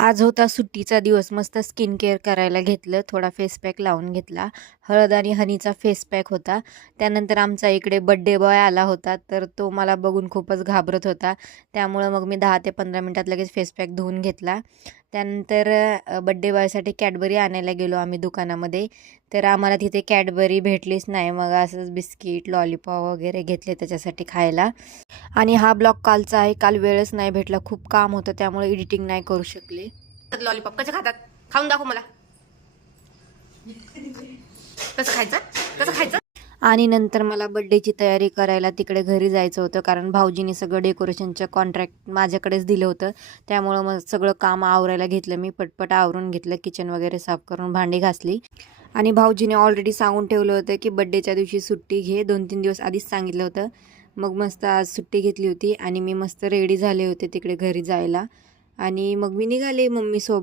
आज होता सुट्टीचा दिवस. मस्त स्किन केअर करायला घेतलं. थोडा फेस पॅक लावून घेतला. हळद आणि हनीचा फेस पॅक होता. त्यानंतर आमचा इकडे बड्डे बॉय आला होता, तर तो मला बघून खूपच घाबरत होता. त्यामुळं मग मी 10 ते 15 मिनिटात लगेच फेस पॅक धुवून घेतला. त्यानंतर बड्डे बॉयसाठी कॅडबरी आणायला गेलो आम्ही दुकानामध्ये. तर आम्हाला तिथे कॅडबरी भेटलीच नाही. मग असंच बिस्किट, लॉलीपॉप वगैरे घेतले त्याच्यासाठी खायला. आणि हा ब्लॉग कालचा आहे. काल वेळच नाही भेटला, खूप काम होतं, त्यामुळे एडिटिंग नाही करू शकले. लॉलीपॉप कसं खातात? खाऊन दाखव मला. कसं खायचं? कसं खायचं? आणि नंतर मला बड्डेची तयारी करायला तिकडे घरी जायचं होतं, कारण भाऊजीने सगळं डेकोरेशनचं कॉन्ट्रॅक्ट माझ्याकडेच दिलं होतं. त्यामुळं मग सगळं काम आवरायला घेतलं. मी पटपट आवरून घेतलं, किचन वगैरे साफ करून भांडी घासली. आणि भाऊजीने ऑलरेडी सांगून ठेवलं होतं की बड्डेच्या दिवशी सुट्टी घे, 2-3 दिवस आधीच सांगितलं होतं. मग मस्त आज सुट्टी घेतली होती आणि मी मस्त रेडी झाले होते तिकडे घरी जायला. आणि मग मी निघाले मम्मीसोबत.